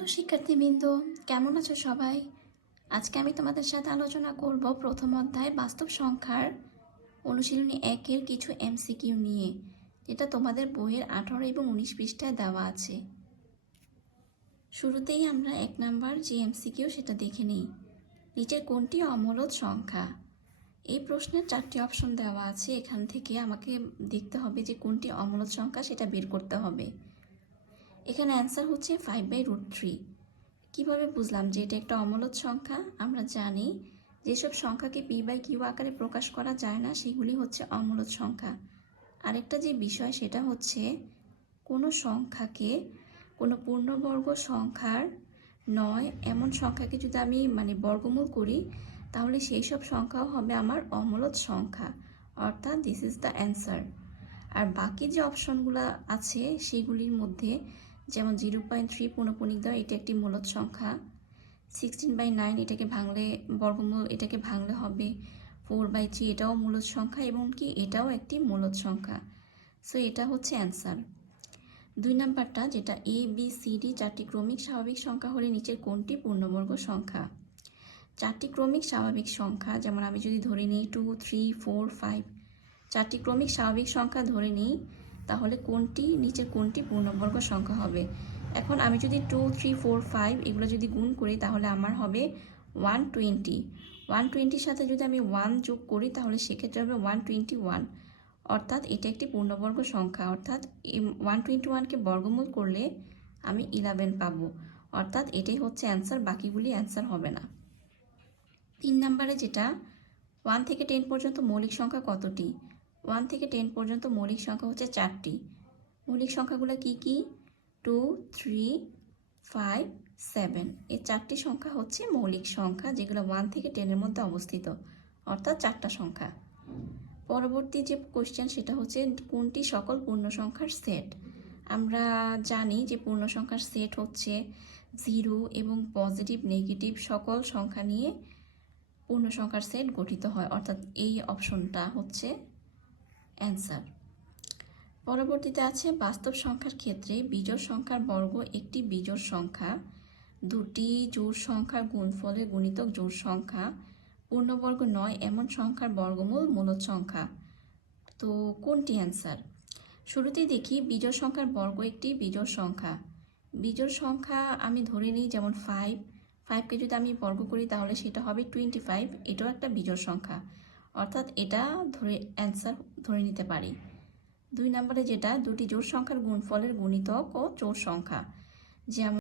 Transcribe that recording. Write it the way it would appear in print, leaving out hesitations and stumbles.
Hello শিক্ষার্থীবৃন্দ, কেমন আছো সবাই? আজকে আমি তোমাদের সাথে আলোচনা করব প্রথম অধ্যায় বাস্তব সংখ্যার অনুশীলনী 1-এর কিছু এমসিকিউ নিয়ে, যেটা তোমাদের বইয়ের 18 এবং 19 পৃষ্ঠায় দেওয়া আছে। শুরুতেই আমরা 1 নাম্বার যে এমসিকিউ সেটা দেখে নিই। নিচের কোনটি অমূলদ সংখ্যা? এই প্রশ্নের 4টি অপশন দেওয়া আছে। এখান থেকে আমাকে দেখতে হবে যে কোনটি অমূলদ সংখ্যা সেটা বের করতে হবে। এখানে অ্যান্সার হচ্ছে 5/√3। কিভাবে বুঝলাম যে এটা একটা অমূলদ সংখ্যা? আমরা জানি যেসব সংখ্যাকে p/q আকারে প্রকাশ করা যায় না সেগুলি হচ্ছে অমূলদ সংখ্যা। আরেকটা যে বিষয় সেটা হচ্ছে কোনো সংখ্যাকে, কোনো পূর্ণবর্গ সংখ্যার নয় এমন সংখ্যাকে যদি আমি বর্গমূল করি, তাহলে সেই সব সংখ্যাও হবে আমার অমূলদ সংখ্যা, অর্থাৎ দিস ইজ দ্য অ্যান্সার। আর বাকি যে অপশনগুলো আছে সেগুলির মধ্যে যেমন 0.3 পৌনঃপুনিক দ্বয়, এটা একটি মূলদ সংখ্যা। 16/9 এটাকে ভাঙলে বর্গমূল, এটাকে ভাঙলে হবে 4/3, এটাও মূলদ সংখ্যা এবং কি এটাও একটি মূলদ সংখ্যা। সো এটা হচ্ছে অ্যান্সার। 2 নাম্বারটা যেটা ABCD 4টি ক্রমিক স্বাভাবিক সংখ্যা হলে নিচের কোনটি পূর্ণবর্গ সংখ্যা? 4টি ক্রমিক স্বাভাবিক সংখ্যা, যেমন আমি যদি ধরে নিই 2, 3, 4, 5, 4টি ক্রমিক স্বাভাবিক সংখ্যা ধরে নিই, তাহলে নিচের কোনটি পূর্ণবর্গ সংখ্যা হবে? এখন আমি যদি 2, 3, 4, 5 এগুলো যদি গুণ করি তাহলে আমার হবে 120। 120-র সাথে যদি আমি 1 যোগ করি তাহলে সেক্ষেত্রে হবে 121, অর্থাৎ এটা একটি পূর্ণবর্গ সংখ্যা। অর্থাৎ 121কে বর্গমূল করলে আমি 11 পাবো, অর্থাৎ এটাই হচ্ছে অ্যান্সার, বাকিগুলি অ্যান্সার হবে না। 3 নাম্বারে যেটা 1 থেকে 10 পর্যন্ত মৌলিক সংখ্যা কতটি? 1 থেকে 10 পর্যন্ত মৌলিক সংখ্যা হচ্ছে 4টি। মৌলিক সংখ্যাগুলো কি কি? 2, 3, 5, 7। এই 4টি সংখ্যা হচ্ছে মৌলিক সংখ্যা, যেগুলো 1 থেকে 10-এর মধ্যে অবস্থিত, অর্থাৎ 4টা সংখ্যা। পরবর্তী যে কোশ্চেন সেটা হচ্ছে কোনটি সকল পূর্ণ সংখ্যার সেট? আমরা জানি যে পূর্ণ সংখ্যার সেট হচ্ছে 0 এবং পজিটিভ নেগেটিভ সকল সংখ্যা নিয়ে পূর্ণ সংখ্যার সেট গঠিত হয়, অর্থাৎ এই অপশনটা হচ্ছে অ্যান্সার। পরবর্তীতে আছে বাস্তব সংখ্যার ক্ষেত্রে বিজোড় সংখ্যার বর্গ একটি বিজোড় সংখ্যা, দুটি জোড় সংখ্যার গুণফলের গুণিতক জোড় সংখ্যা, পূর্ণবর্গ নয় এমন সংখ্যার বর্গমূল মূলদ সংখ্যা। তো কোনটি অ্যান্সার? শুরুতেই দেখি বিজোড় সংখ্যার বর্গ একটি বিজোড় সংখ্যা। বিজোড় সংখ্যা আমি ধরে নিই, যেমন 5কে যদি আমি বর্গ করি তাহলে সেটা হবে 25, এটাও একটা বিজোড় সংখ্যা, অর্থাৎ এটা ধরে অ্যান্সার ধরে নিতে পারি। 2 নম্বরে যেটা দুটি জোড় সংখ্যার গুণফলের গুণিতক ও জোড় সংখ্যা, যেমন